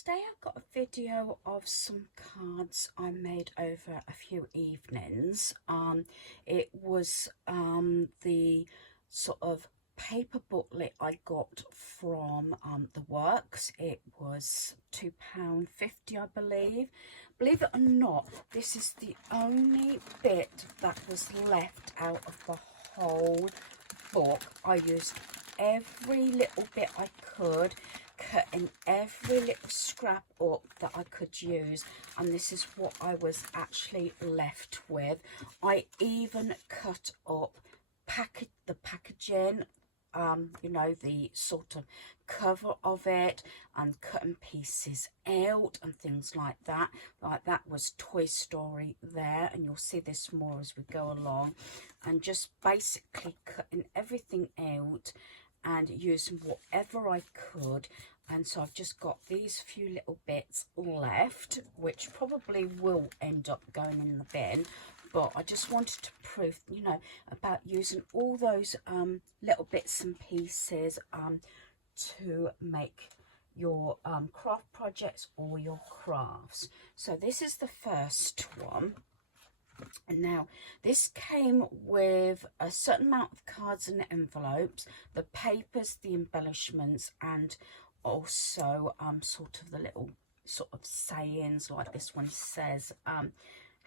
Today I've got a video of some cards I made over a few evenings. It was the sort of paper booklet I got from the Works. It was £2.50, I believe. Believe it or not, this is the only bit that was left out of the whole book. I used every little bit I could, cutting every little scrap up that I could use, and this is what I was actually left with. I even cut up the packaging, you know, the sort of cover of it, and cutting pieces out and things like that. Like that was Toy Story there, and you'll see this more as we go along, and just basically cutting everything out and using whatever I could. And so I've just got these few little bits left, which probably will end up going in the bin, but I just wanted to prove, you know, about using all those little bits and pieces to make your craft projects or your crafts. So this is the first one. And now this came with a certain amount of cards and envelopes, the papers, the embellishments, and also sort of the little sort of sayings, like this one says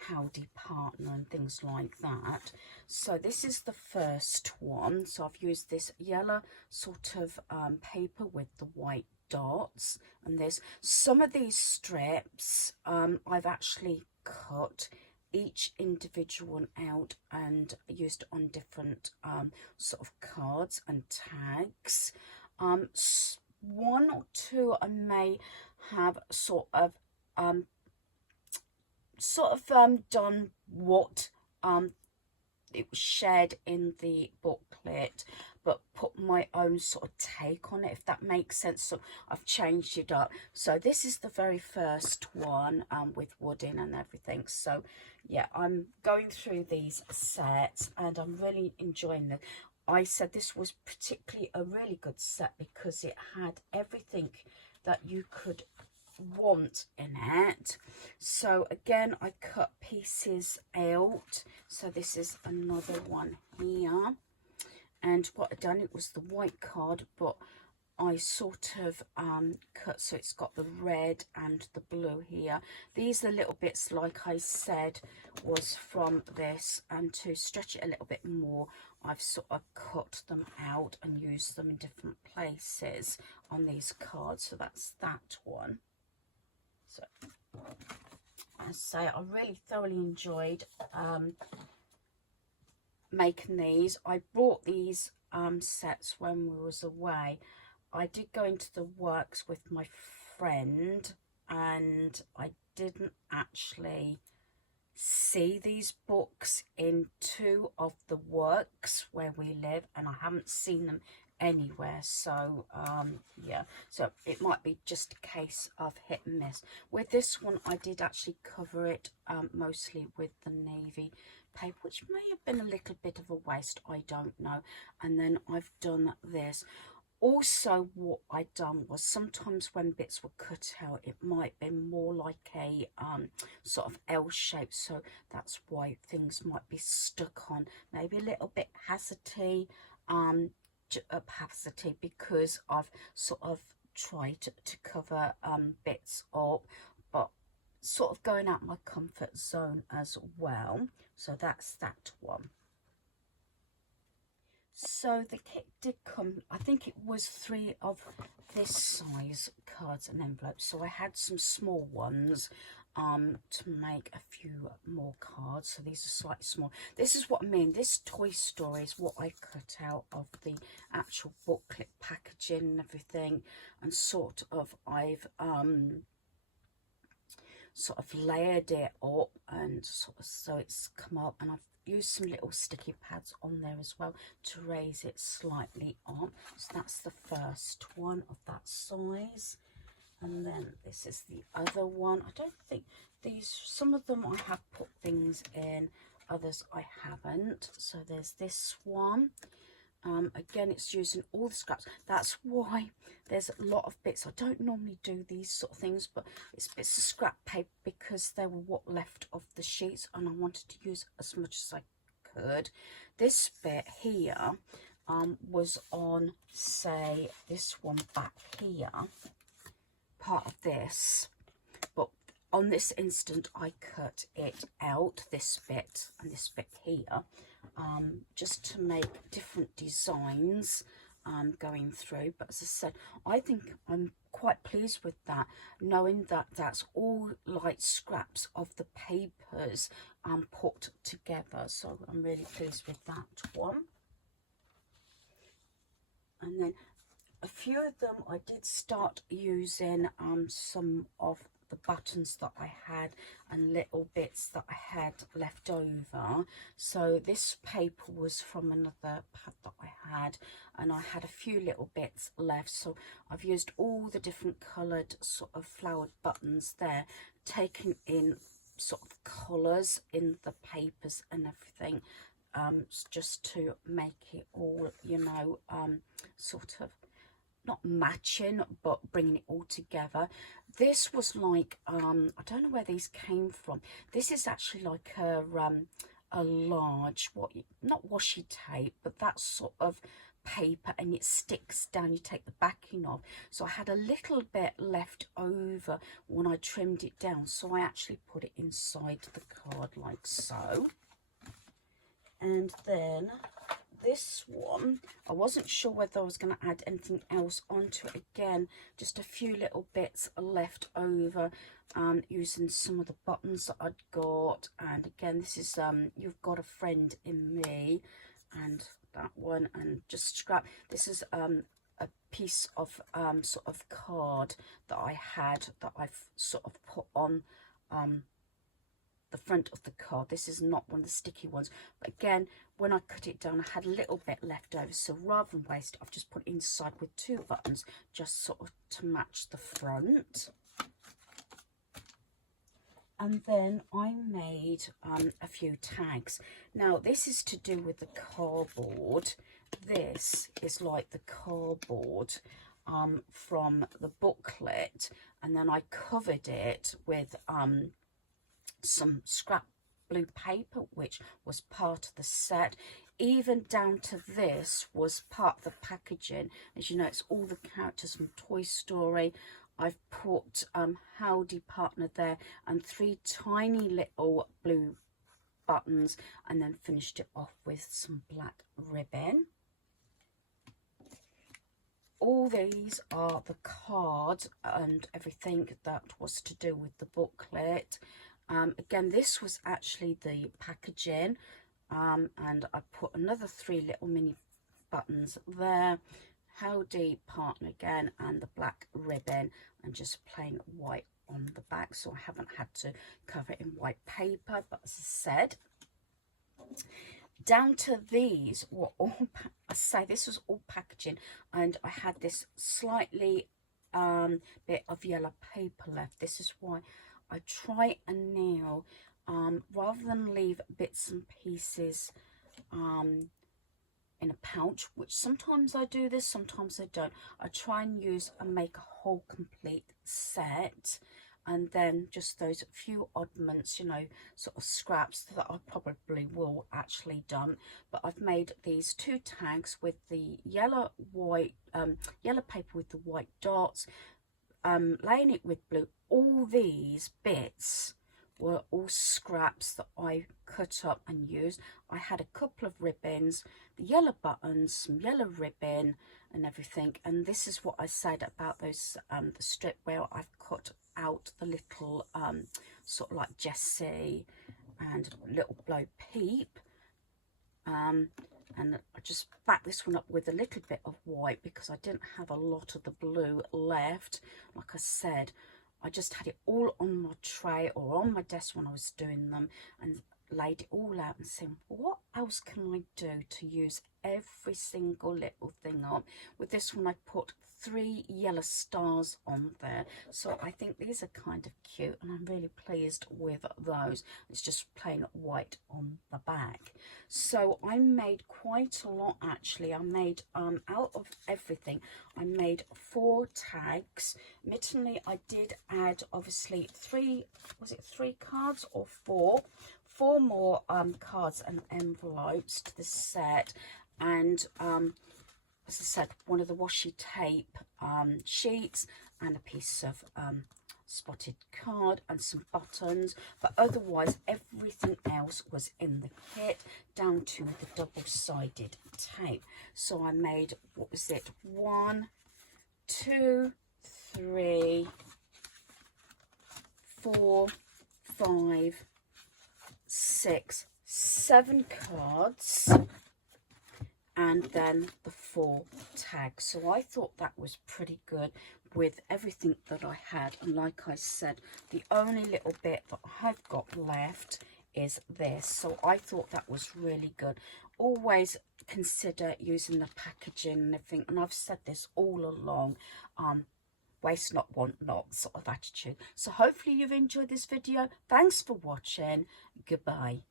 howdy partner and things like that. So this is the first one. So I've used this yellow sort of paper with the white dots, and there's some of these strips I've actually cut each individual one out and used on different sort of cards and tags. One or two I may have sort of done what it was shared in the booklet, but put my own sort of take on it, if that makes sense. So I've changed it up. So this is the very first one with wooding and everything. So yeah, I'm going through these sets and I'm really enjoying them. I said this was particularly a really good set because it had everything that you could want in it. So again, I cut pieces out. So this is another one here, and what I've done, it was the white card, but I sort of cut so it's got the red and the blue here. These are little bits, like I said, was from this, and to stretch it a little bit more, I've sort of cut them out and used them in different places on these cards. So that's that one. So I say I really thoroughly enjoyed making these. I bought these sets when we was away. I did go into the Works with my friend, and I didn't actually see these books in two of the Works where we live, and I haven't seen them anywhere. So yeah, so it might be just a case of hit and miss. With this one, I did actually cover it mostly with the navy paper, which may have been a little bit of a waste, I don't know. And then I've done this. Also, what I'd done was sometimes when bits were cut out, it might be more like a sort of L shape, so that's why things might be stuck on, maybe a little bit haphazardly, because I've sort of tried to cover bits up, but sort of going out my comfort zone as well. So that's that one. So the kit did come, I think it was 3 of this size cards and envelopes. So I had some small ones to make a few more cards. So these are slightly small. This is what I mean. This Toy Story is what I cut out of the actual booklet packaging and everything. And sort of I've sort of layered it up, and sort of so it's come up, and I've used some little sticky pads on there as well to raise it slightly up. So that's the first one of that size. And then this is the other one. I don't think these, some of them I have put things in, others I haven't. So there's this one, Again, it's using all the scraps. That's why there's a lot of bits. I don't normally do these sort of things, but it's bits of scrap paper because they were what left of the sheets, and I wanted to use as much as I could. This bit here was on, say, this one back here, part of this, but on this instant I cut it out, this bit and this bit here, just to make different designs going through. But as I said, I think I'm quite pleased with that, knowing that that's all light scraps of the papers put together. So I'm really pleased with that one. And then a few of them I did start using some of the buttons that I had and little bits that I had left over. So this paper was from another pad that I had, and I had a few little bits left, so I've used all the different coloured sort of flowered buttons there, taking in sort of colours in the papers and everything, just to make it all, you know, sort of not matching, but bringing it all together. This was like, I don't know where these came from. This is actually like a large, not washi tape, but that sort of paper, and it sticks down. You take the backing off. So I had a little bit left over when I trimmed it down, so I actually put it inside the card like so. And then this one, I wasn't sure whether I was going to add anything else onto it. Again, just a few little bits left over, using some of the buttons that I'd got. And again, this is You've Got a Friend in Me, and that one, and just scrap. This is a piece of sort of card that I had that I've sort of put on the front of the card. This is not one of the sticky ones, but again, when I cut it down, I had a little bit left over, so rather than waste, I've just put it inside with two buttons, just sort of to match the front. And then I made a few tags. Now this is to do with the cardboard. This is like the cardboard from the booklet, and then I covered it with some scrap blue paper, which was part of the set. Even down to this was part of the packaging. As you know, it's all the characters from Toy Story. I've put Howdy Partner there and 3 tiny little blue buttons, and then finished it off with some black ribbon. All these are the cards and everything that was to do with the booklet. Again, this was actually the packaging, and I put another 3 little mini buttons there, Howdy Partner again, and the black ribbon, and just plain white on the back, so I haven't had to cover it in white paper. But as I said, down to these were all, I say this was all packaging, and I had this slightly bit of yellow paper left. This is why I try and now, rather than leave bits and pieces in a pouch, which sometimes I do this, sometimes I don't, I try and use and make a whole complete set, and then just those few oddments, you know, sort of scraps that I probably will actually dump. But I've made these 2 tags with the yellow paper with the white dots, laying it with blue. All these bits were all scraps that I cut up and used. I had a couple of ribbons, the yellow buttons, some yellow ribbon and everything. And this is what I said about those the strip where I've cut out the little sort of like Jessie and little Bo Peep. And I just backed this one up with a little bit of white because I didn't have a lot of the blue left. Like I said, I just had it all on my tray or on my desk when I was doing them, and laid it all out and said, what else can I do to use every single little thing up? With this one I put 3 yellow stars on there, so I think these are kind of cute and I'm really pleased with those. It's just plain white on the back. So I made quite a lot actually. I made out of everything I made 4 tags. Admittedly I did add obviously 3 cards or 4 more cards and envelopes to the set, and as I said, one of the washi tape sheets and a piece of spotted card and some buttons, but otherwise everything else was in the kit down to the double-sided tape. So I made, what was it, 1, 2, 3, 4, 5, 6, 7 cards, and then the 4 tags. So I thought that was pretty good with everything that I had. And like I said, the only little bit that I've got left is this. So I thought that was really good. Always consider using the packaging and everything. And I've said this all along. Waste not, want not sort of attitude. So hopefully you've enjoyed this video. Thanks for watching. Goodbye.